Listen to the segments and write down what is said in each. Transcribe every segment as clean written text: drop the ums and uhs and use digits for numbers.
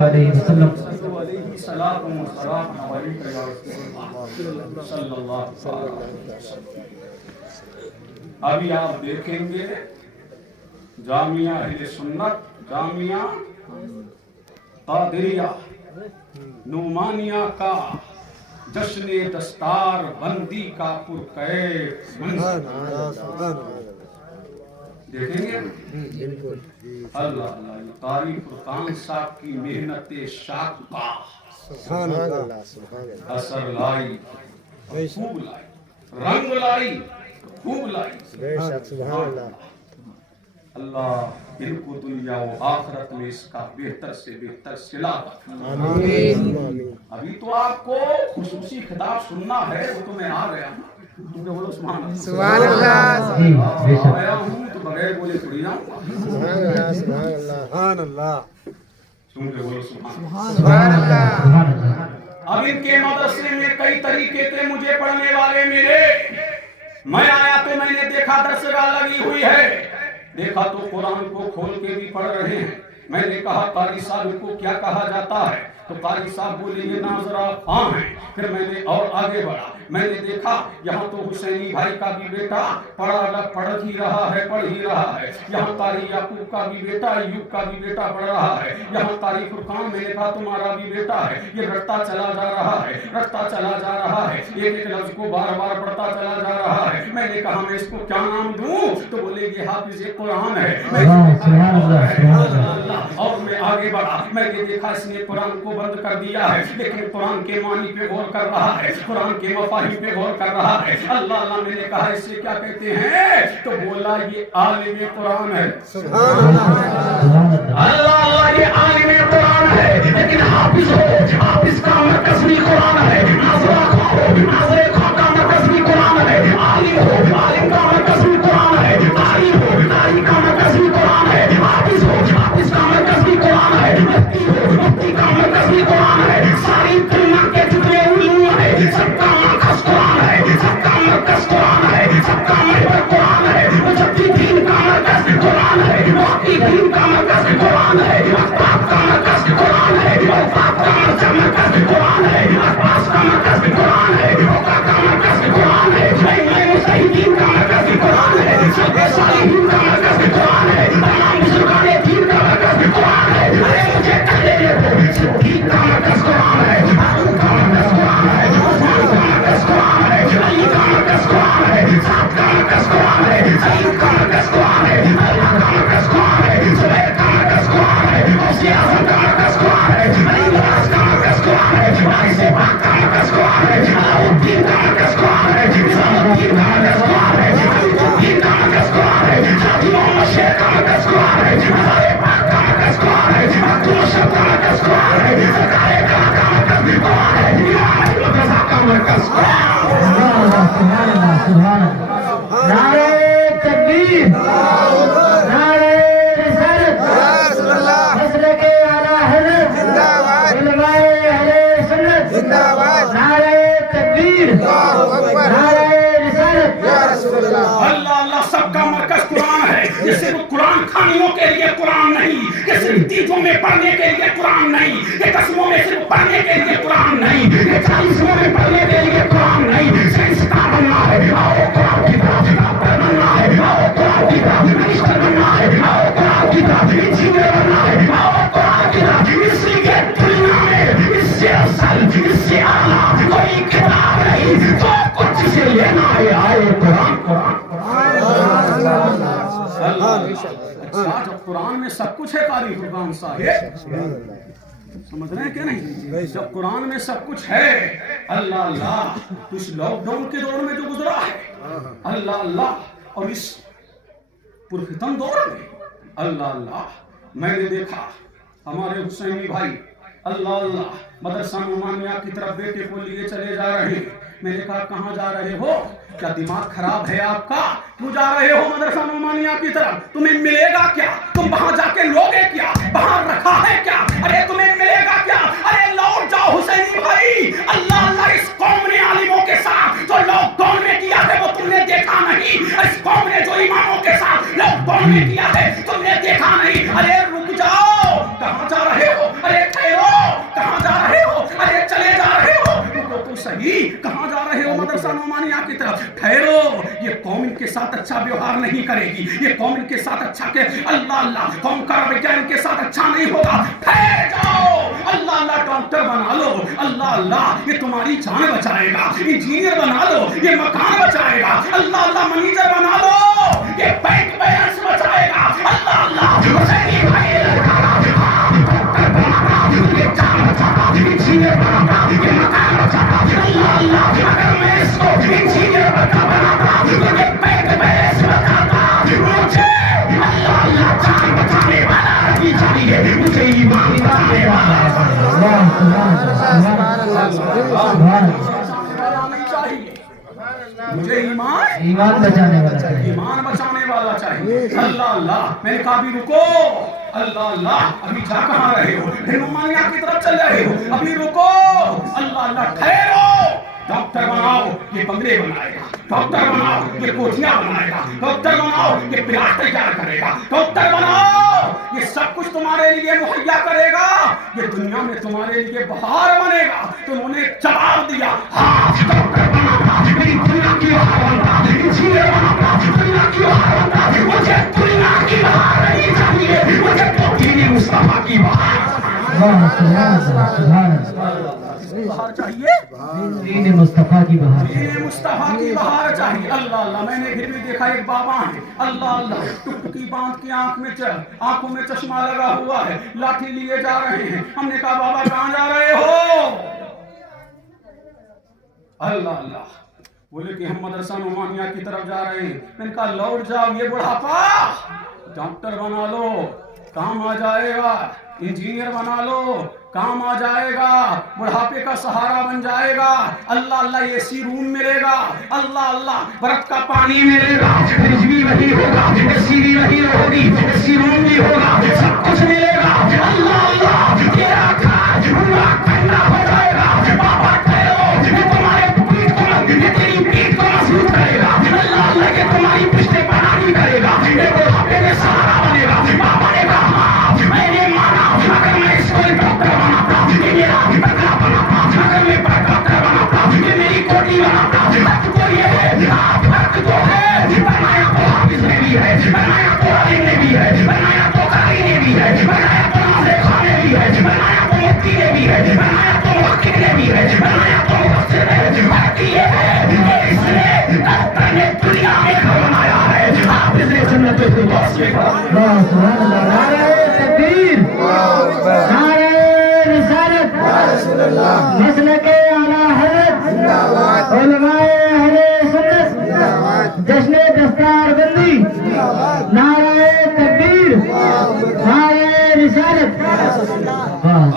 علیہ وسلم۔ ابھی آپ دیکھیں گے جامعہ اہل سنت، جامعہ قادریہ نعمانیہ کا جشن دستار بندی کا پرکیف منظر دیکھیں گے۔ اللہ اللہ، یہ قاری فرقان صاحب کی محنت شاقہ اثر لائی، خوب لائی، رنگ لائی، خوب لائی۔ اللہ ان کو دنیا و آخرت میں اس کا بہتر سے بہتر صلہ بخشے۔ ابھی تو آپ کو خصوصی خطاب سننا ہے، وہ تو میں آ گیا ہوں، کیونکہ بولو سبحان اللہ، سبحان اللہ، آیا ہوں تو بغیر بولے تھوڑی جاؤں گا، سبحان اللہ، کیونکہ بولو سبحان سبحان اللہ۔ اللہ۔ اب ان کے مدرسے میں کئی طریقے تھے مجھے پڑھنے والے ملے، میں آیا تو میں نے دیکھا درسگاہ لگی ہوئی ہے، دیکھا تو قرآن کو کھول کے بھی پڑھ رہے ہیں۔ میں نے کہا قاری صاحب کو کیا کہا جاتا ہے؟ تو قاری صاحب بولے یہ ناظرہ خان ہے۔ پھر میں نے اور آگے بڑھا، میں نے دیکھا یہاں تو حسینی بھائی کا بھی بیٹا پڑھ ہی رہا ہے، یہاں قاری یعقوب کا بھی بیٹا، ایوب کا بھی بیٹا پڑھ رہا ہے، یہاں قاری فرقان، میں نے کہا تمہارا بھی بیٹا ہے۔ یہ رٹتا چلا جا رہا ہے، ایک ایک لفظ کو بار بار پڑھتا چلا جا رہا ہے۔ میں نے کہا میں اس کو کیا نام دوں؟ تو بولے یہ حافظ قرآن ہے۔ اور میں آگے بڑھا، میں نے دیکھا اس نے قرآن کو بند کر دیا ہے، لیکن قرآن کے معنی پہ غور کر رہا ہے، قرآن کے مفاہیم پہ غور کر رہا ہے۔ اللہ اللہ، میں نے کہا اسے کیا کہتے ہیں؟ تو بولا یہ عالم قرآن ہے۔ اللہ اللہ، یہ عالم قرآن ہے، لیکن حافظ ہو، حافظ کا مرکز بھی قرآن ہے، ناظرہ کا مرکز بھی قرآن ہے، عالم ہو، عالم کا مرکز بھی قرآن ہے، قاری ہو، قاری کا مرکز بھی قرآن ہے، حافظ ہو، حافظ کا مرکز بھی قرآن ہے، مفتی ہو، مفتی کا مرکز بھی قرآن ہے۔ ساری دنیا کے جتنے علوم ہیں سب کا مرکز قرآن ہے، سب کا مرکز قرآن ہے، سب کا محور قرآن ہے۔ مجددین کا مرکز قرآن ہے، محققین کا مرکز قرآن ہے، احباب کا مرکز قرآن ہے، اوقاف کا مرکز قرآن ہے، عباس کا مرکز قرآن ہے، اوقا کا مرکز قرآن ہے، مجتہدین کا مرکز قرآن ہے، صالحین کا مرکز قرآن ہے، تمام بزرگان دین کا مرکز قرآن ہے۔ ارے مجھے کہنے دو، صدیق کا مرکز قرآن ہے، حارون کا مرکز قرآن ہے، عثمان کا مرکز قرآن ہے، علی کا مرکز قرآن ہے، سعد کا مرکز قرآن ہے، سعید کا مرکز قرآن ہے، اللہ کا مرکز قرآن ہے، زبیر کا مرکز قرآن ہے، غوث اعظم کا مرکز قرآن ہے، علی نواز کا مرکز قرآن ہے، باعث پاک کا مرکز قرآن ہے، علاؤالدین کا مرکز قرآن ہے، نظام الدین کا مرکز قرآن ہے، علی الدین کا مرکز قرآن ہے، حاجی محمد شیخ کا مرکز قرآن ہے، مزار پاک کا مرکز قرآن ہے، عبد الشب کا مرکز قرآن ہے، سرکار کا مرکز قرآن ہے، امام احمد رضا کا مرکز قرآن ہے۔ سبحان اللہ، سبحان اللہ، نعرہ تکبیر، نعرہ رسالت، مسلک اعلیٰ حضرت، علماء اہل سنت، نعرہ تکبیر، نعرہ رسالت۔ اللہ اللہ، سب کا مرکز قرآن ہے۔ یہ صرف قرآن خانیوں کے لیے قرآن نہیں، یہ صرف تیجوں میں پڑھنے کے لیے قرآن نہیں، یہ قسموں میں صرف پڑھنے کے لیے قرآن نہیں، یہ چالیسوں میں پڑھنے کے لیے قرآن نہیں۔ سائنس کا بننا ہے، آؤ قرآن کی طرف ڈاکٹر بننا ہے، آؤ قرآن کی طرف منسٹر بننا ہے، آؤ قرآن کی طرف انجینئر بننا ہے، آؤ قرآن کی طرف۔ اس لیے دنیا میں اس سے اصل، اس سے اعلیٰ کوئی کتاب نہیں، جو کچھ سے لینا ہے آئے قرآن قرآن۔ اچھا، جب قرآن میں سب کچھ ہے قاری فرقان صاحب، سمجھ رہے ہیں کہ نہیں؟ جب قرآن میں سب کچھ ہے، اللہ اللہ، تو اس لاک ڈاؤن کے دور میں جو گزرا ہے، اللہ اللہ، اور اس پرفتن دور میں، اللہ اللہ، میں نے دیکھا ہمارے حسینی بھائی اللہ اللہ مدرسہ نعمانیہ کی طرف بیٹے کو لیے چلے جا رہے ہیں۔ میں نے کہا کہاں جا رہے ہو؟ کیا دماغ خراب ہے آپ کا؟ کیوں جا رہے ہو مدرسہ نعمانیہ کی طرف؟ تمہیں ملے گا کیا؟ تم وہاں جا کے لوگے کیا؟ باہر رکھا ہے کیا؟ ارے تمہیں ملے گا کیا؟ ارے لوٹ جاؤ حسینی بھائی۔ اللہ اللہ، اس قوم نے عالموں کے ساتھ جو لاک ڈاؤن میں کیا ہے وہ تم نے دیکھا نہیں، اس قوم نے جو اماموں کے ساتھ لاک ڈاؤن میں کیا ہے تم نے دیکھا نہیں۔ ارے رک جاؤ، کہاں جا رہے ہو؟ ارے साथ अच्छा व्यवहार नहीं करेगी, ये कौम इनके साथ अच्छा के अल्लाह अल्लाह कौम का रवैया इनके साथ अच्छा नहीं होगा, ठहर जाओ, अल्लाह अल्लाह डॉक्टर बना लो, अल्लाह अल्लाह ये तुम्हारी जान बचाएगा, इंजीनियर बना लो ये मकान बचाएगा, अल्लाह अल्लाह मैनेजर बना लो ये बैंक बैलेंस बचाएगा, अल्लाह अल्लाह हुसैनी भाई डॉक्टर बनागा ये जान बचाएगा, इंजीनियर बनागा ये मकान बचाएगा, अल्लाह अल्लाह अगर मैं इसको इंजीनियर बनाता तो ये बैंक बैलेंस बचाता, मुझे अल्लाह अल्लाह जान बचाने वाला नहीं चाहिए, मुझे ईमान बचाने वाला मुझे ईमान बचाने वाला चाहिए, ईमान बचाने वाला चाहिए, अल्लाह अल्लाह। मैंने कहा अभी रुको, अल्लाह अल्लाह अभी जा कहाँ रहे हो, रोमानिया की तरफ चल रहे हो, अभी रुको, अल्लाह अल्लाह ठहरो, डॉक्टर बनाओ ये बंगले बनाएगा, डॉक्टर बनाओ ये कोठियां बनाएगा, डॉक्टर बनाओ ये प्लाट तैयार करेगा, डॉक्टर बनाओ ये सब कुछ तुम्हारे लिए मुहैया करेगा, ये दुनिया में तुम्हारे लिए बहार बनेगा। तो उन्होंने जवाब दिया, हाँ डॉक्टर बनागा, मेरी दुनिया की बहार बनता, इंजीनियर बनागा, दुनिया की बहार बनता, मुझे दुनिया की बहार नहीं चाहिए, मुझे तो दीन मुस्तफा की बहार बहार चाहिए, दीन मुस्तफा की बहार, दीन मुस्तफा की बहार चाहिए, अल्लाह अल्लाह। मैंने फिर भी देखा एक बाबा है, अल्लाह अल्लाह टुकटुकी बांध के आंखों में चश्मा लगा हुआ है, लाठी लिए जा रहे हैं, हमने कहा बाबा कहाँ जा रहे हो, अल्लाह अल्लाह बोले कि हम मदरसा नुमानिया की तरफ जा रहे हैं, मैंने कहा लौट जाओ, ये बुढ़ापा डॉक्टर बना लो काम आ जाएगा, इंजीनियर बना लो काम आ जाएगा, बुढ़ापे का सहारा बन जाएगा, अल्लाह अल्लाह एसी रूम मिलेगा, अल्लाह अल्लाह बर्फ का पानी मिलेगा, फ्रिज भी वही होगा, एसी भी वही होगी, एसी रूम भी होगा, सब कुछ मिलेगा, अल्लाह अल्लाह तेरा काज पूरा करना हो जाएगा, बाबा ठहरो, ये तुम्हारे पीठ को ये तेरी पीठ को मजबूत करेगा, अल्लाह अल्लाह ये तुम्हारी पुश्ते बनानी करेगा, ये बुढ़ापे में सहारा बनेगा। बाबा ने कहा मैंने माना अगर मैं इसको डॉक्टर बनाता, ये मेरा बंगला बनाता, अगर मैं डॉक्टर बनाता, ये मेरी कोठी बनाता, हक तो ये है, हक तो है, बनाया तो हाफिज ने भी है, बनाया तो अली ने भी है, बनाया तो कारी ने भी है, बनाया तो नाज़े खान ने भी है, बनाया तो मुफ्ती ने भी है, बनाया तो मुहक्किक ने भी है, बनाया तो मुफस्सिर है, हक ये है इसने डॉक्टर ने दुनिया में घर बनाया है, हाफिज ने जन्नत फिरदौस में मसलके आला हज़रत उलमाए अहले सुन्नत जश्न दस्तार बंदी नारे तकबीर नारे रिसालत।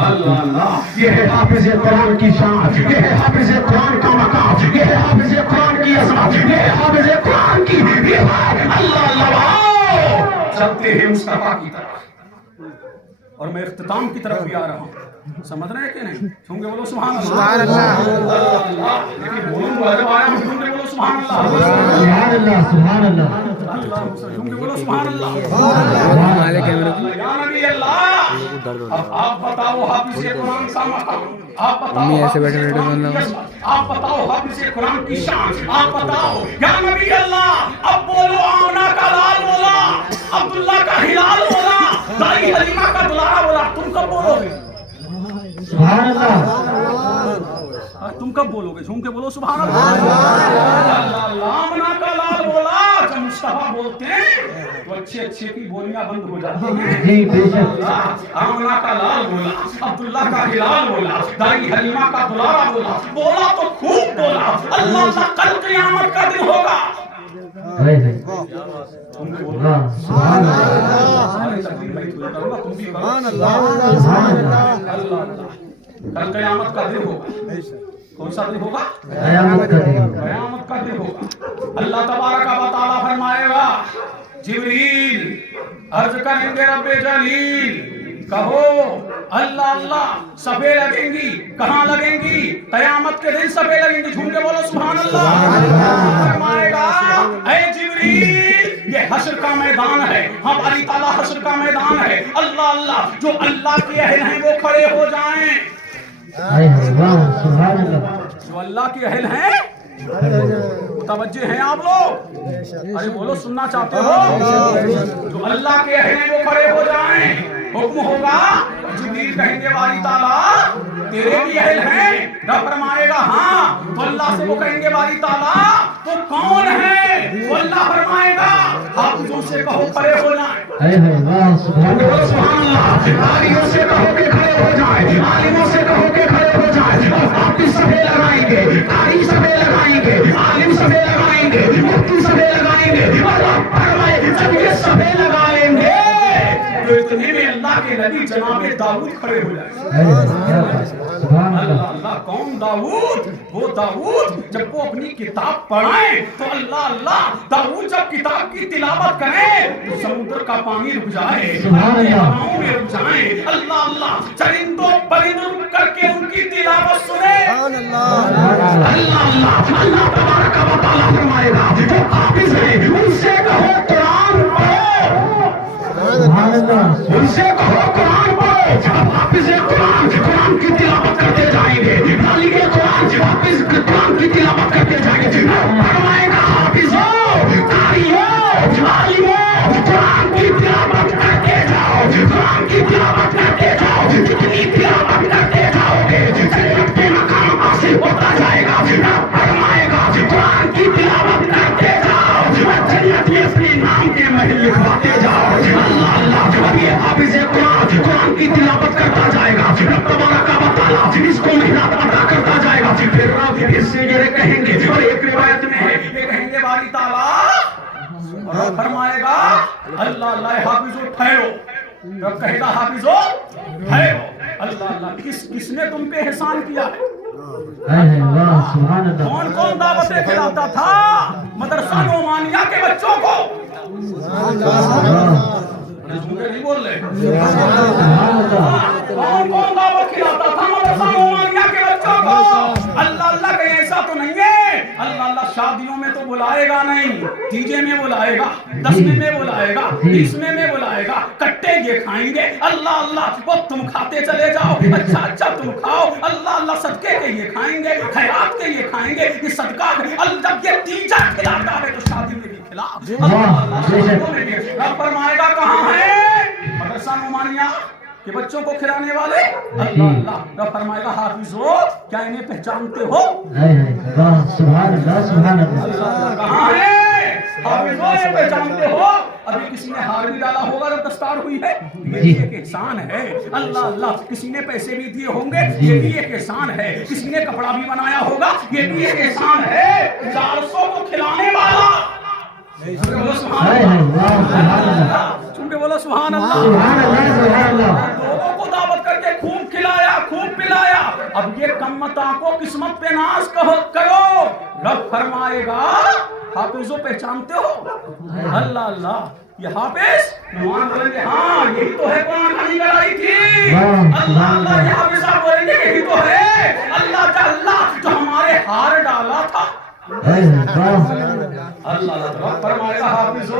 अल्लाह अल्लाह ये है हाफिज कुरान की शान, ये है हाफिज कुरान का मकाम, ये है हाफिज कुरान की अज़मत, ये है हाफिज कुरान की रिवायत। अल्लाह अल्लाह चलते हैं मुस्तफा की तरफ, और मैं इख्तिताम की तरफ भी आ रहा हूँ, समझ रहे हैं कि नहीं? झूम के बोलो सुभान अल्लाह, सुभान अल्लाह, लेकिन बोलूंगा जब आया हूं झूम के बोलो सुभान अल्लाह, सुभान अल्लाह, सुभान अल्लाह, अल्लाह झूम के बोलो सुभान अल्लाह, या नबी अल्लाह। अब आप बताओ हाफिज कुरान का मकाम, आप बताओ आप बताओ हाफिज कुरान की शान, आप बताओ या नबी अल्लाह। अब बोलो आमना का लाल बोला, अब्दुल्ला का हिलाल बोला, दाई हलीमा का दुलारा बोला, तुम कब बोलोगे? सुभान अल्लाह, तुम कब बोलोगे? झूम के बोलो सुभान अल्लाह। आमना का लाल बोला, जब मुस्तफा बोलते हैं तो अच्छे अच्छे की बोलियां बंद हो जाती हैं। जी बेशक। आमना का लाल बोला, अब्दुल्ला का हिलाल बोला, दाई हलीमा का दुलारा बोला, बोला तो खूब बोला, अल्लाह का कल क़यामत का दिन होगा। सुभान अल्लाह, कल क़यामत का दिन होगा। कौन सा दिन होगा? क़यामत का दिन, क़यामत का दिन होगा। अल्लाह तबारक व तआला फरमाएगा, जिब्रील अर्ज करेंगे रब्बे जलील, कहो अल्लाह अल्लाह सफे लगेंगी, कहाँ लगेंगी? क़यामत के दिन सफे लगेंगी। झूम के बोलो सुभान अल्लाह। फरमाएगा, ऐ जिब्रील ये हश्र का मैदान है, हम अल्लाह ताला हश्र का मैदान है, अल्लाह अल्लाह जो अल्लाह के अहल हैं वो खड़े हो जाएं, सुभान अल्लाह, जो अल्लाह के अहल हैं मुतवज्जे हैं आप लोग? अरे बोलो, सुनना चाहते हो? जो अल्लाह के हैं वो खड़े हो जाएं। हुक्म होगा, जिब्रील कहेंगे बारी ताला तेरे भी अहल हैं? रब फरमाएगा हाँ। तो अल्लाह से वो कहेंगे बारी ताला तो कौन है? तो अल्लाह फरमाएगा हाफिजों से कहो खड़े हो जाएं। है वाह सुभान अल्लाह सुभान अल्लाह। आलिमों से कहो के खड़े हो जाएं, आलिमों से कहो के खड़े हो जाएं। और हाफिज सभे लगाएंगे, कारी सभे लगाएंगे, आलिम सभे लगाएंगे, मुफ्ती सभे लगाएंगे। और रब फरमाए जब ये सभे लगाएंगे तो इतने में अल्लाह के नबी जनाब दाऊद खड़े हो जाएंगे। है सुभान अल्लाह अल्लाह अल्लाह। कौन दाऊद? वो दाऊद जब वो अपनी किताब पढ़ाए तो अल्लाह अल्लाह, दाऊद जब किताब की तिलावत करें तो समुद्र का पानी रुक जाए, हवाओं में रुक जाए। अल्लाह अल्लाह। चरिंदों परिंदों रुक करके उनकी तिलावत सुने। अल्लाह अल्लाह। अल्लाह तबारक व तआला फरमाएगा जो हाफिज है उनसे कहो कुरान पढ़ो, सुभान अल्लाह उनसे कहो कुरान पढ़ो। जब हाफिज कुरान की तिलावत करते जाएंगे, मालिक कुरान हाफिज कुरान की तिलावत करते जाएंगे, फरमाएगा हाफिजो, कारियो, आलिमो, कुरान की तिलावत करते जाओ, कुरान की तिलावत करते जाओ। जितनी तिलावत करते जाओगे जन्नत के मकाम हासिल होता जाएगा। फरमाएगा कुरान की तिलावत करते जाओ, जन्नत में अपने नाम के महल लिखवाते जाओ। अल्लाह अल्लाह। जब ये हाफिज कुरान की तिलावत करता जाएगा, रब तबारक व तआला इसको मेहनत अता करता जाएगा। फिर रब इससे ये कहेंगे, और एक रिवायत में है ये कहेंगे बारी ताला, और रब फरमाएगा अल्लाह अल्लाह हाफिजो ठहरो। रब कहेगा हाफिजो ठहरो। अल्लाह अल्लाह। किसने तुम पे एहसान किया है? है वाह सुभान अल्लाह कौन कौन दावतें खिलाता था मदरसा नोमानिया के बच्चों को? नहीं बोल रहे। कौन कौन दावत खिलाता था मदरसा नोमानिया के बच्चों को? अल्लाह अल्लाह कहीं ऐसा तो नहीं है। अल्लाह अल्लाह शादियों में तो बुलाएगा नहीं, तीजे में बुलाएगा, 10वें में बुलाएगा, 20वें में बुलाएगा। कट्टे ये खाएंगे। अल्लाह अल्लाह। वो तुम खाते चले जाओ, अच्छा अच्छा तुम खाओ। अल्लाह अल्लाह। सदके के ये खाएंगे, खैरात के ये खाएंगे, ये सदका। जब ये तीजा खिलाता है तो शादी में भी खिला। अल्लाह अल्लाह। रब फरमाएगा कहाँ है मदरसा नोमानिया के बच्चों को खिलाने वाले? अल्लाह अल्लाह। रब फरमाएगा हाफिजो क्या इन्हें पहचानते हो? है वाह सुभान अल्लाह सुभान अल्लाह कहाँ है हाफिजो? ये पहचानते हो? अभी किसी ने हार भी डाला होगा जब दस्तार हुई है, ये भी एक एहसान है। अल्लाह अल्लाह। किसी ने पैसे भी दिए होंगे, ये भी एक एहसान है। किसी ने कपड़ा भी बनाया होगा, ये भी एक एहसान है। 400 को खिलाने वाला। है वाह सुभान अल्लाह सुन के बोलो सुभान अल्लाह। सुभान अल्लाह सुभान अल्लाह लोगों को दावत करके खूब खिलाया, खूब पिलाया। अब ये कम्मता को किस्मत पे नाज करो। रब फरमाएगा हाफिजो पहचानते हो? अल्लाह अल्लाह। ये हाफिज नुमान बोलेंगे हाँ यही तो है, कुरान खानी कराई थी। अल्लाह अल्लाह। ये हाफिज साहब बोलेंगे यही तो है। अल्लाह का अल्लाह जो हमारे हार डाला था। है वाह अल्लाह अल्लाह। फरमाएगा हाफिजो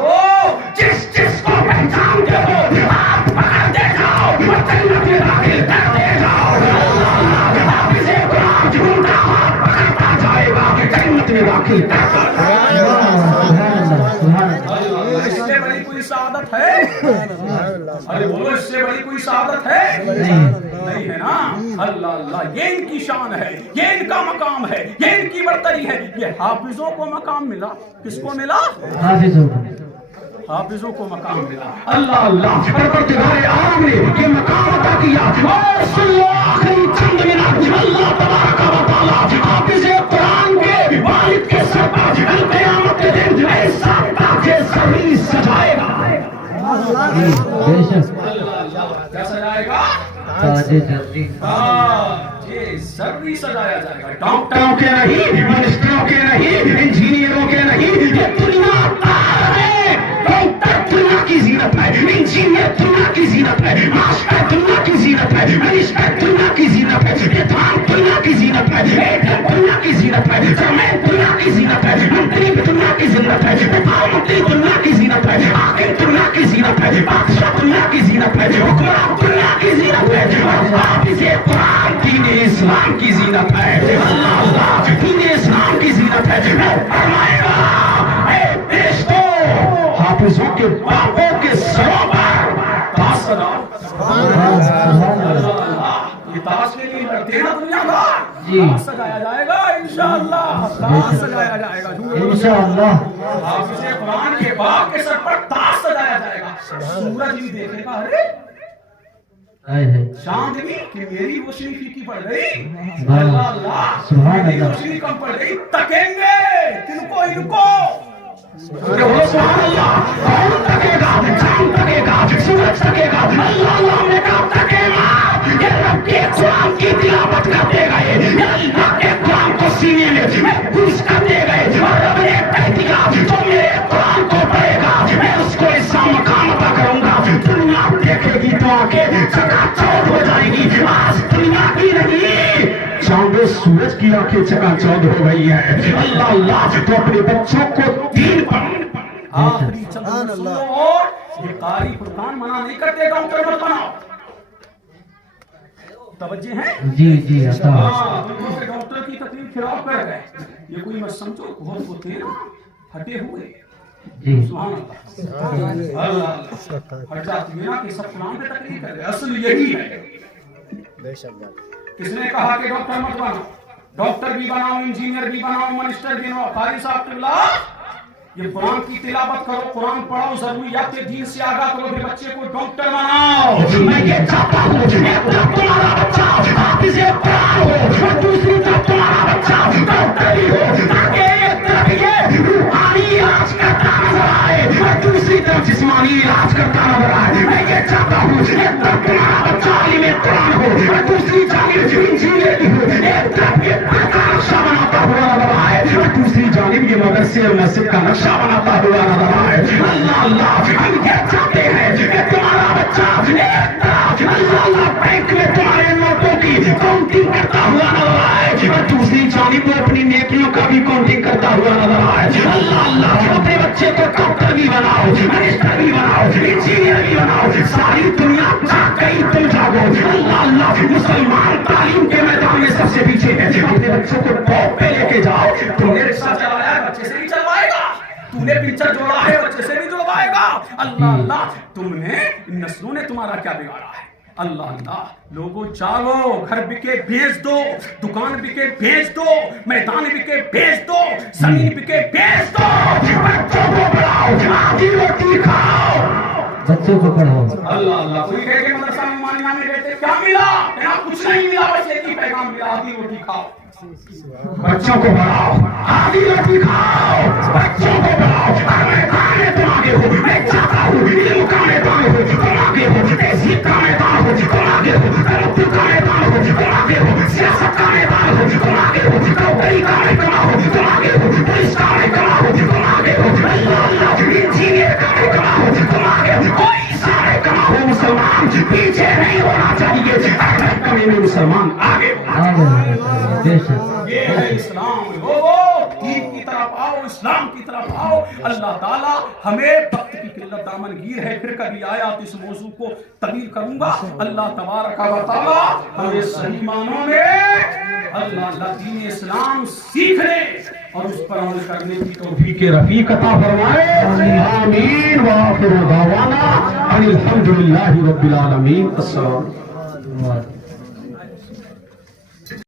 जिस जिस को पहचानते हो आप पकड़ते जाओ और जन्नत में दाखिल करते जाओ। अल्लाह हाफिज कुरान झूठा हाथ पकड़ता जाएगा, जन्नत में दाखिल करता जाएगा। इससे बड़ी कोई सादत है? अरे बोलो इससे बड़ी कोई सादत है? नहीं है ना। अल्लाह अल्लाह। ये इनकी शान है, ये इनका मकाम है, ये इनकी बर्तरी है। ये हाफिजों को मकाम मिला। किसको मिला? हाफिजों को। हाफिजों को मकाम मिला। अल्लाह अल्लाह। परवरदिगार आलम ने ये मकाम अता किया। और सुन लो आखिरी चंद मिनट। अल्लाह तबारक व तआला हाफिज कुरान के वालिद के सर पर क़यामत के दिन ऐसा ताजे ज़मीन सजाएगा। बेशक क्या सजाएगा? ताजे जल्दी ये जरूरी सजाया जाएगा। डॉक्टरों के नहीं, मिनिस्टरों के नहीं, इंजीनियरों के नहीं। ये दुनिया है। डॉक्टर दुनिया की जीनत है, इंजीनियर दुनिया की जीनत है, मास्टर दुनिया की जीनत है, मिनिस्टर दुनिया की जीनत है, विद्वान दुनिया की जीनत है, एडम दुनिया की जीनत है, चेयरमैन दुनिया की जीनत है, मंत्री दुनिया की जीनत है, प्रधानमंत्री दुनिया की जीनत है, हाकिम दुनिया की जीनत है, बादशाह दुनिया की जीनत है, हुक्मरान दुनिया की जीनत है। और हाफिज कुरान दीन इस्लाम की जीनत है। अल्लाह अल्लाह। दीन इस्लाम की जीनत है। फरमाएगा کے باپوں کے سروں پر تاج سجاؤ. یہ تاج کے لیے لڑتے ہیں دنیا دار. تاج سجایا جائے گا انشاءاللہ. تاج سجایا جائے گا انشاءاللہ. حافظ قرآن کے باپ کے سر پر تاج سجایا جائے گا. سورج بھی دیکھے گا ارے چاندنی کہ میری روشنی پھیکی پڑ گئی. اللہ میری روشنی کم پڑ گئی. تکیں گے کن کو ان کو. سبحان اللہ. کون تکے گا؟ چاند تکے گا, سورج تکے گا. اللہ نے کہا تکے گا. یہ رب کے قرآن کی تلاوت کرتے گئے, یہ اللہ کے قرآن کو سینے میں محفوظ کرتے گئے. اور رب نے کہہ دیا جو میرے قرآن کو پڑھے گا میں اس کو اس کا مقام عطا کروں گا. دنیا دیکھے گی تو آنکھیں چکا چوند ہو جائے گی. آج دنیا کی نہیں, چاند سورج کی آنکھیں چکا چوند ہو گئی ہے. اللہ اللہ تو اپنے بچوں کو دین پر آخری چند سنو. اور یہ قاری قرآن منع نہیں کرتے ڈاکٹر مت بناؤ. توجہ ہے جی جی عطا. ڈاکٹر کی تکلیف خراب کر گئے. یہ کوئی مت سمجھو بہت ہوتے ہیں ہٹے ہوئے. جی سبحان اللہ. اللہ ہٹ جاتی ہے نا کہ سب قرآن پہ تکلیف کر گئے. اصل یہی ہے. کس نے کہا کہ ڈاکٹر مت بناؤ؟ ڈاکٹر بھی بناؤ, انجینئر بھی بناؤ, منسٹر بھی بناؤ. قاری صاحب قبلہ یہ قرآن کی تلاوت کرو, قرآن پڑھاؤ, ضروریات دین سے آگاہ کرو, پھر بچے کو ڈاکٹر بناؤ. میں یہ چاہتا ہوں ایک طرف تمہارا بچہ حافظ قرآن ہو اور دوسری طرف تمہارا بچہ ڈاکٹر بھی ہو, تاکہ ایک طرف یہ روحانی علاج کرتا نظر آئے اور دوسری طرف جسمانی علاج کرتا نظر آئے. میں یہ چاہتا ہوں ایک طرف تمہارا بچہ عالم قرآن ہو اور دوسری جانب انجینئر بھی ہو. ایک طرف یہ نقشہ بناتا ہوا نظر آئے اور دوسری جانب یہ مدرسے اور مسجد کا نقشہ بناتا ہوا نظر آئے. اللہ اللہ ہم یہ چاہتے ہیں کہ تمہارا بچہ ایک طرف اللہ اللہ بینک میں تمہارے نوٹوں کی کاؤنٹنگ کرتا ہوا نظر آئے اور دوسری جانب وہ اپنی نیکیوں کا بھی کاؤنٹنگ کرتا ہوا نظر آئے. اللہ اللہ اپنے بچے کو ڈاکٹر بھی بناؤ, منسٹر بھی بناؤ, انجینئر بھی بناؤ. ساری دنیا جاگ گئی تم جاگو. اللہ اللہ مسلمان تعلیم کے میدان میں سب سے پیچھے ہے. اپنے بچوں کو ٹاپ پہ لے کے جاؤ. تم نے رکشہ چلایا ہے بچے سے نہیں چلوائے گا. تم نے پکچر جوڑا ہے بچے سے نہیں جوڑوائے گا. اللہ اللہ تم نے نسلوں نے تمہارا کیا بگاڑا ہے. اللہ اللہ لوگوں جاگو. گھر بکے بھیج دو, دکان بکے بھیج دو, میدان بکے بھیج دو, زمین بکے بھیج دو. بچوں کو پڑھاؤ, آدھی روٹی کھاؤ. بچوں کو پڑھاؤ. اللہ اللہ کوئی کہے کہ مدرسہ میں مانیہ میں بیٹھے کیا ملا؟ کہنا کچھ نہیں ملا, بس ایک ہی پیغام ملا, آدھی روٹی کھاؤ. بچوں کو پڑھاؤ, آدھی روٹی کھاؤ. بچوں کو پڑھاؤ. میں کھانے تم آگے ہو, میں چاہتا ہوں علم کا میدان ہو تم آگے ہو, تہذیب کا میدان ہو تم آگے ہو, ترقی کا میدان ہو تم آگے ہو, سیاست کا میدان ہو تم آگے ہو, ڈاکٹری کا محکمہ ہو تم آگے ہو, پولیس کا محکمہ ہو تم آگے ہو. اللہ اللہ انجینئر کا محکمہ ہو تم آگے ہو. کوئی سارے کما ہو مسلمان پیچھے نہیں ہونا چاہیے. محکمے میں مسلمان آگے یہ ہے اسلام. لوگو دین کی طرف آؤ, اسلام کی طرف آؤ. اللہ تعالیٰ ہمیں وقت کی قلت دامن گیر ہے, پھر کبھی آیات اس موضوع کو طویل کروں گا. اللہ تبارک و تعالیٰ ہمیں صحیح معنوں میں اللہ اللہ دین اسلام سیکھنے اور اس پر عمل کرنے کی توفیق رفیق عطا فرمائے. آمین. وآخر دعوانا ان الحمد للہ رب العالمین. السلام.